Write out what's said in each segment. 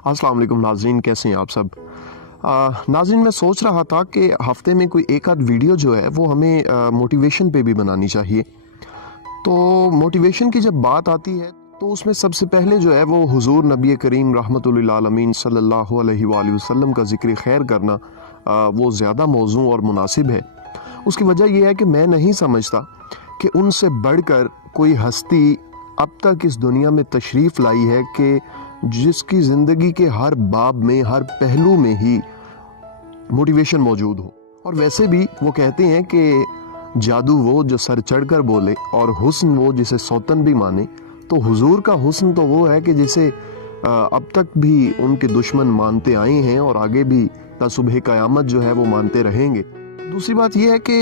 अस्सलाम वालेकुम नाज़रीन, कैसे हैं आप सब। नाज़रीन, मैं सोच रहा था कि हफ़्ते में कोई एक आध वीडियो जो है वो हमें मोटिवेशन पे भी बनानी चाहिए। तो मोटिवेशन की जब बात आती है तो उसमें सबसे पहले जो है वो हुज़ूर नबी करीम रहमतुल लिल आलमीन सल्लल्लाहु अलैहि वसल्लम का ज़िक्र खैर करना वो ज़्यादा मौज़ू और मुनासिब है। उसकी वजह यह है कि मैं नहीं समझता कि उनसे बढ़कर कोई हस्ती अब तक इस दुनिया में तशरीफ़ लाई है कि जिसकी ज़िंदगी के हर बाब में, हर पहलू में ही मोटिवेशन मौजूद हो। और वैसे भी वो कहते हैं कि जादू वो जो सर चढ़कर बोले और हुस्न वो जिसे सौतन भी माने। तो हुजूर का हुस्न तो वो है कि जिसे अब तक भी उनके दुश्मन मानते आए हैं और आगे भी ता सुबह क़यामत जो है वो मानते रहेंगे। दूसरी बात यह है कि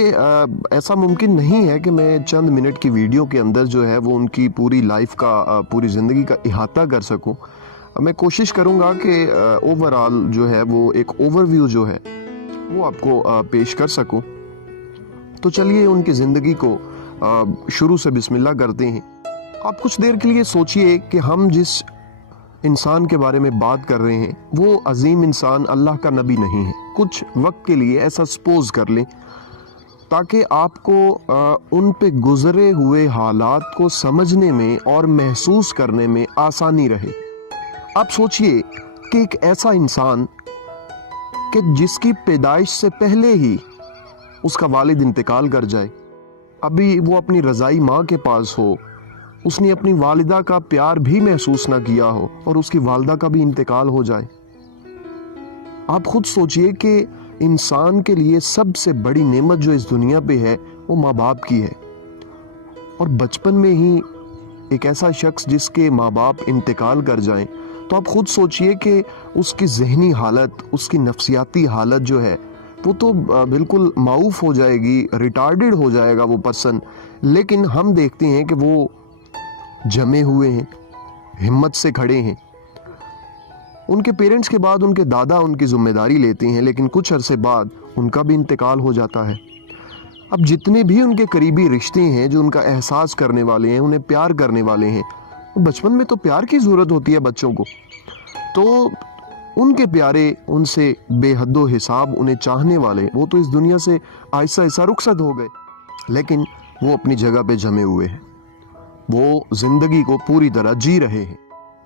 ऐसा मुमकिन नहीं है कि मैं चंद मिनट की वीडियो के अंदर जो है वो उनकी पूरी लाइफ का पूरी ज़िंदगी का इहाता कर सकूं। मैं कोशिश करूंगा कि ओवरऑल जो है वो एक ओवरव्यू जो है वो आपको पेश कर सकूं। तो चलिए उनकी ज़िंदगी को शुरू से बिस्मिल्लाह करते हैं। आप कुछ देर के लिए सोचिए कि हम जिस इंसान के बारे में बात कर रहे हैं वो अजीम इंसान अल्लाह का नबी नहीं है। कुछ वक्त के लिए ऐसा सपोज कर लें ताकि आपको उन पे गुजरे हुए हालात को समझने में और महसूस करने में आसानी रहे। आप सोचिए कि एक ऐसा इंसान कि जिसकी पैदाइश से पहले ही उसका वालिद इंतकाल कर जाए, अभी वो अपनी रज़ाई माँ के पास हो, उसने अपनी वालिदा का प्यार भी महसूस ना किया हो और उसकी वालिदा का भी इंतकाल हो जाए। आप खुद सोचिए कि इंसान के लिए सबसे बड़ी नेमत जो इस दुनिया पे है वो माँ बाप की है। और बचपन में ही एक ऐसा शख्स जिसके माँ बाप इंतकाल कर जाएं, तो आप खुद सोचिए कि उसकी जहनी हालत, उसकी नफ्सियाती हालत जो है वो तो बिल्कुल माऊफ हो जाएगी, रिटार्डेड हो जाएगा वो पर्सन। लेकिन हम देखते हैं कि वो जमे हुए हैं, हिम्मत से खड़े हैं। उनके पेरेंट्स के बाद उनके दादा उनकी जिम्मेदारी लेते हैं, लेकिन कुछ अरसे बाद उनका भी इंतकाल हो जाता है। अब जितने भी उनके करीबी रिश्ते हैं जो उनका एहसास करने वाले हैं, उन्हें प्यार करने वाले हैं, बचपन में तो प्यार की ज़रूरत होती है बच्चों को, तो उनके प्यारे, उनसे बेहद्दो हिसाब उन्हें चाहने वाले वो तो इस दुनिया से आहिस्ता आहिस्ता रुखसत हो गए। लेकिन वो अपनी जगह पे जमे हुए हैं, वो ज़िंदगी को पूरी तरह जी रहे हैं।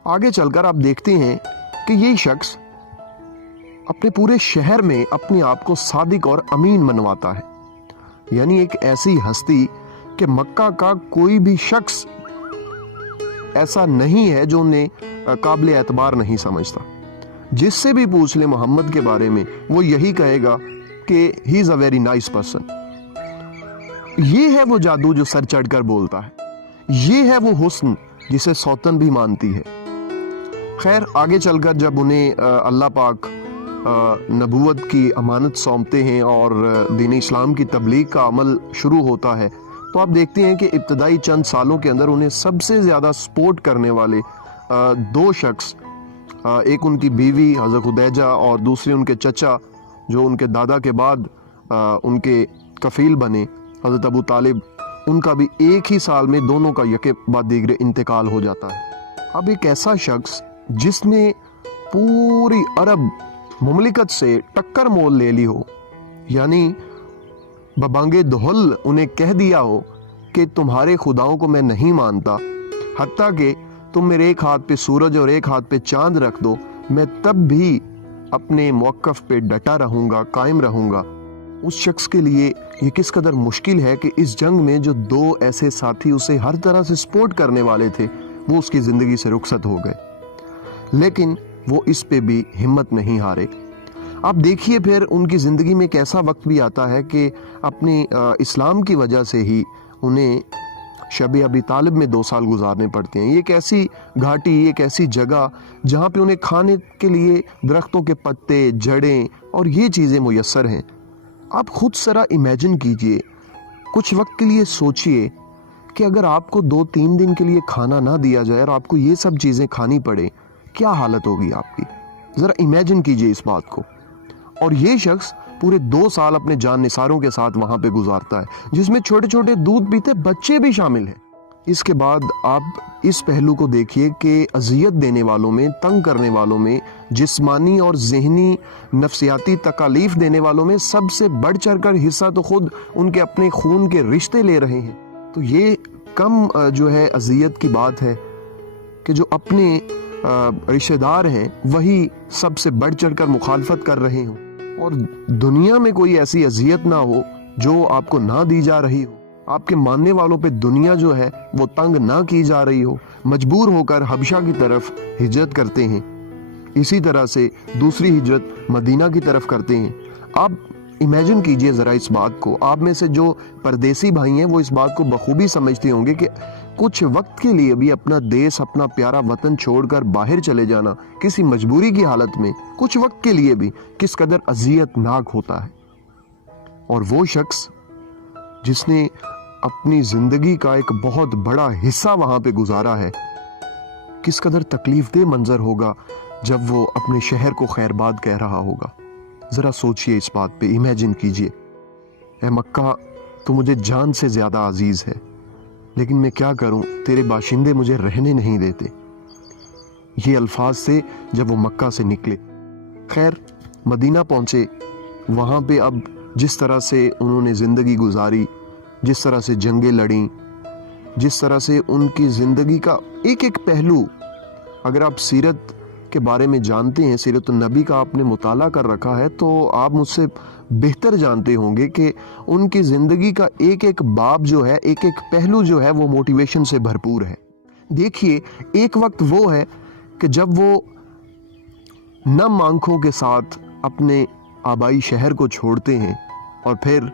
आगे चलकर आप देखते हैं कि ये शख्स अपने पूरे शहर में अपने आप को सादिक और अमीन मनवाता है। यानी एक ऐसी हस्ती कि मक्का का कोई भी शख्स ऐसा नहीं है जो उन्हें काबिल एतबार नहीं समझता। जिससे भी पूछ ले मोहम्मद के बारे में वो यही कहेगा कि he is a very nice person. ये है वो जादू जो सर चढ़कर बोलता है, ये है वो हुस्न जिसे सौतन भी मानती है। खैर, आगे चलकर जब उन्हें अल्लाह पाक नबूवत की अमानत सौंपते हैं और दीन इस्लाम की तबलीग का अमल शुरू होता है, तो आप देखते हैं कि इब्तदाई चंद सालों के अंदर उन्हें सबसे ज़्यादा सपोर्ट करने वाले दो शख्स, एक उनकी बीवी हज़रत खुदैजा और दूसरे उनके चचा जो उनके दादा के बाद उनके कफ़ील बने हज़रत अबू तालिब, उनका भी एक ही साल में दोनों का यके बाद दीगरे इंतकाल हो जाता है। अब एक ऐसा शख्स जिसने पूरी अरब मुमलिकत से टक्कर मोल ले ली हो, यानी बबांगे दोहल उन्हें कह दिया हो कि तुम्हारे खुदाओं को मैं नहीं मानता, हत्ता कि तुम मेरे एक हाथ पे सूरज और एक हाथ पे चांद रख दो, मैं तब भी अपने मौक़िफ़ पे डटा रहूँगा, कायम रहूँगा। उस शख्स के लिए ये किस कदर मुश्किल है कि इस जंग में जो दो ऐसे साथी उसे हर तरह से सपोर्ट करने वाले थे वो उसकी ज़िंदगी से रुखसत हो गए, लेकिन वो इस पे भी हिम्मत नहीं हारे। आप देखिए फिर उनकी ज़िंदगी में एक ऐसा वक्त भी आता है कि अपने इस्लाम की वजह से ही उन्हें शब अबी तालिब में 2 साल गुजारने पड़ते हैं। ये एक ऐसी घाटी, एक ऐसी जगह जहाँ पे उन्हें खाने के लिए दरख्तों के पत्ते, जड़ें और ये चीज़ें मुयस्सर हैं। आप खुद ज़रा इमेजिन कीजिए, कुछ वक्त के लिए सोचिए कि अगर आपको 2-3 दिन के लिए खाना ना दिया जाए और आपको ये सब चीज़ें खानी पड़े, क्या हालत होगी आपकी। ज़रा इमेजिन कीजिए इस बात को। और ये शख्स पूरे 2 साल अपने जान निसारों के साथ वहाँ पे गुजारता है, जिसमें छोटे छोटे दूध पीते बच्चे भी शामिल हैं। इसके बाद आप इस पहलू को देखिए कि अजियत देने वालों में, तंग करने वालों में, जिस्मानी और ज़हनी नफ्सियाती तकालीफ देने वालों में सबसे बढ़ चढ़ कर हिस्सा तो खुद उनके अपने खून के रिश्ते ले रहे हैं। तो ये कम जो है अजियत की बात है कि जो अपने रिश्तेदार हैं वही सबसे बढ़ चढ़ कर मुखालफत कर रहे हों, और दुनिया में कोई ऐसी अजियत ना हो जो आपको ना दी जा रही हो, आपके मानने वालों पे दुनिया जो है वो तंग ना की जा रही हो। मजबूर होकर हबशा की तरफ हिजरत करते हैं, इसी तरह से दूसरी हिजरत मदीना की तरफ करते हैं। आप इमेजिन कीजिए ज़रा इस बात को। आप में से जो परदेसी भाई हैं वो इस बात को बखूबी समझते होंगे कि कुछ वक्त के लिए भी अपना देश, अपना प्यारा वतन छोड़कर बाहर चले जाना किसी मजबूरी की हालत में कुछ वक्त के लिए भी किस कदर अजियतनाक होता है। और वो शख्स जिसने अपनी जिंदगी का एक बहुत बड़ा हिस्सा वहां पे गुजारा है, किस कदर तकलीफ दे मंजर होगा जब वो अपने शहर को खैरबाद कह रहा होगा। जरा सोचिए इस बात पे, इमेजिन कीजिए। ए मक्का, तो मुझे जान से ज्यादा अजीज है, लेकिन मैं क्या करूं, तेरे बाशिंदे मुझे रहने नहीं देते। ये अल्फाज थे जब वो मक्का से निकले। खैर, मदीना पहुंचे। वहां पे अब जिस तरह से उन्होंने ज़िंदगी गुजारी, जिस तरह से जंगें लड़ी, जिस तरह से उनकी ज़िंदगी का एक एक पहलू, अगर आप सीरत के बारे में जानते हैं, सीरत नबी का आपने मुताला कर रखा है, तो आप मुझसे बेहतर जानते होंगे कि उनकी ज़िंदगी का एक एक बाब जो है, एक एक पहलू जो है वो मोटिवेशन से भरपूर है। देखिए, एक वक्त वो है कि जब वो नम आंखों के साथ अपने आबाई शहर को छोड़ते हैं और फिर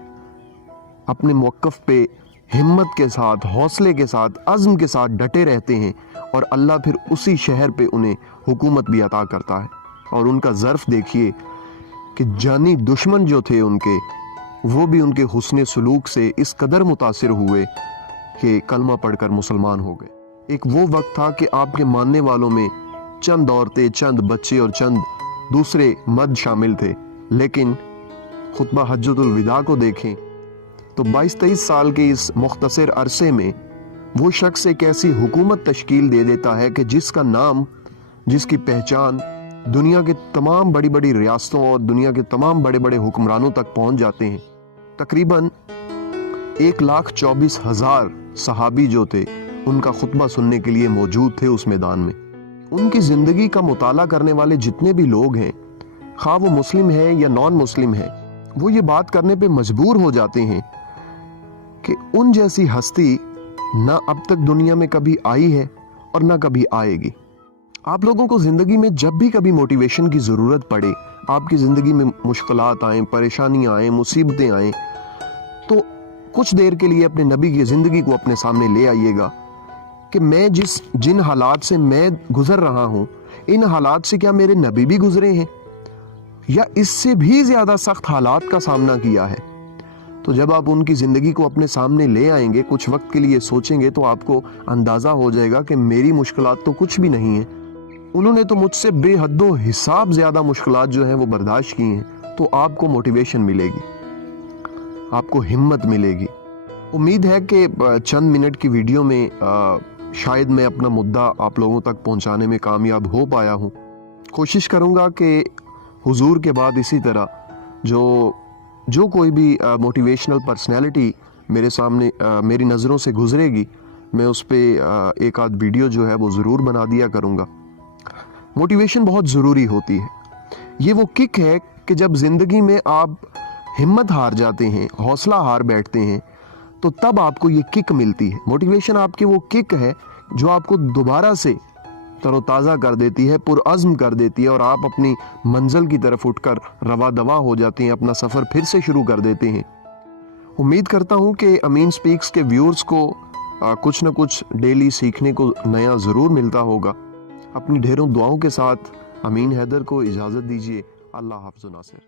अपने मौक़िफ़ पे हिम्मत के साथ, हौसले के साथ, अज़्म के साथ डटे रहते हैं, और अल्लाह फिर उसी शहर पे उन्हें हुकूमत भी अता करता है। और उनका ज़र्फ़ देखिए कि जानी दुश्मन जो थे उनके, वो भी उनके हुस्न सलूक से इस कदर मुतासिर हुए कि कलमा पढ़कर मुसलमान हो गए। एक वो वक्त था कि आपके मानने वालों में चंद औरतें, चंद बच्चे और चंद दूसरे मर्द शामिल थे, लेकिन खुतबा हज्जतुल विदा को देखें तो 22-23 साल के इस मुख्तसर अरसे में वो शख्स एक ऐसी हुकूमत तश्कील दे देता है कि जिसका नाम, जिसकी पहचान दुनिया के तमाम बड़ी बड़ी रियासतों और दुनिया के तमाम बड़े बड़े हुक्मरानों तक पहुंच जाते हैं। तकरीबन 1,24,000 सहाबी जो थे उनका खुतबा सुनने के लिए मौजूद थे उस मैदान में। उनकी ज़िंदगी का मुताला करने वाले जितने भी लोग हैं, खा वो मुस्लिम है या नॉन मुस्लिम है, वो ये बात करने पे मजबूर हो जाते हैं कि उन जैसी हस्ती ना अब तक दुनिया में कभी आई है और ना कभी आएगी। आप लोगों को ज़िंदगी में जब भी कभी मोटिवेशन की ज़रूरत पड़े, आपकी ज़िंदगी में मुश्किलात आएँ, परेशानियाँ आएँ, मुसीबतें आएँ, तो कुछ देर के लिए अपने नबी की ज़िंदगी को अपने सामने ले आइएगा कि मैं जिन हालात से मैं गुजर रहा हूँ, इन हालात से क्या मेरे नबी भी गुजरे हैं या इससे भी ज़्यादा सख्त हालात का सामना किया है। तो जब आप उनकी ज़िंदगी को अपने सामने ले आएंगे, कुछ वक्त के लिए सोचेंगे, तो आपको अंदाज़ा हो जाएगा कि मेरी मुश्किलात तो कुछ भी नहीं है। उन्होंने तो मुझसे बेहद्दो हिसाब ज़्यादा मुश्किलात जो हैं वो बर्दाश्त की हैं। तो आपको मोटिवेशन मिलेगी, आपको हिम्मत मिलेगी। उम्मीद है कि चंद मिनट की वीडियो में शायद मैं अपना मुद्दा आप लोगों तक पहुंचाने में कामयाब हो पाया हूं। कोशिश करूंगा कि हुजूर के बाद इसी तरह जो कोई भी मोटिवेशनल पर्सनैलिटी मेरे सामने मेरी नज़रों से गुजरेगी, मैं उस पर एक आध वीडियो जो है वो ज़रूर बना दिया करूँगा। मोटिवेशन बहुत ज़रूरी होती है। ये वो किक है कि जब ज़िंदगी में आप हिम्मत हार जाते हैं, हौसला हार बैठते हैं, तो तब आपको ये किक मिलती है। मोटिवेशन आपकी वो किक है जो आपको दोबारा से तरोताज़ा कर देती है, पुरअज़्म कर देती है, और आप अपनी मंजिल की तरफ उठकर रवा दवा हो जाते हैं, अपना सफ़र फिर से शुरू कर देते हैं। उम्मीद करता हूँ कि अमीन स्पीक्स के व्यूअर्स को कुछ न कुछ डेली सीखने को नया ज़रूर मिलता होगा। अपनी ढेरों दुआओं के साथ अमीन हैदर को इजाज़त दीजिए। अल्लाह हाफ़िज़ नासिर।